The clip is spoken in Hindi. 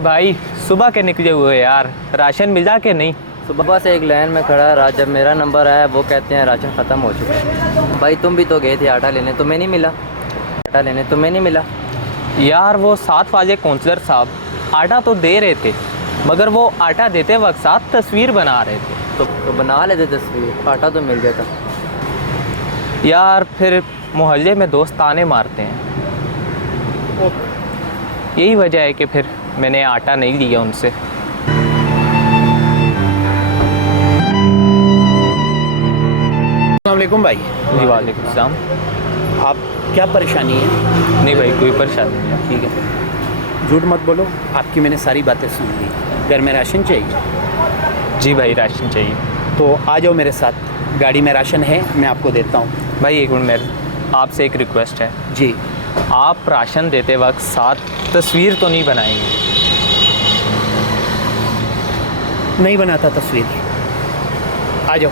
भाई सुबह के निकले हुए यार, राशन मिला के नहीं? सुबह से एक लाइन में खड़ा रहा, जब मेरा नंबर आया वो कहते हैं राशन ख़त्म हो चुका है। भाई तुम भी तो गए थे आटा लेने, तुम्हें नहीं मिला? आटा लेने तुम्हें नहीं मिला? यार वो 7 वाले काउंसलर साहब आटा तो दे रहे थे, मगर वो आटा देते वक्त साथ तस्वीर बना रहे थे। तो बना लेते तस्वीर, आटा तो मिल जाता। यार फिर मोहल्ले में दोस्त ताने मारते हैं, यही वजह है कि फिर मैंने आटा नहीं लिया उनसे। अस्सलाम वालेकुम भाई। जी वालेकुम सलाम। आप क्या परेशानी है? नहीं भाई कोई परेशानी नहीं है, ठीक है। झूठ मत बोलो, आपकी मैंने सारी बातें सुन ली। घर में राशन चाहिए? जी भाई राशन चाहिए। तो आ जाओ मेरे साथ, गाड़ी में राशन है, मैं आपको देता हूँ। भाई एक मिनट, मेरे आपसे एक रिक्वेस्ट है। जी। आप राशन देते वक्त साथ तस्वीर तो नहीं बनाएंगे? नहीं बनाता तस्वीर। आ जाओ।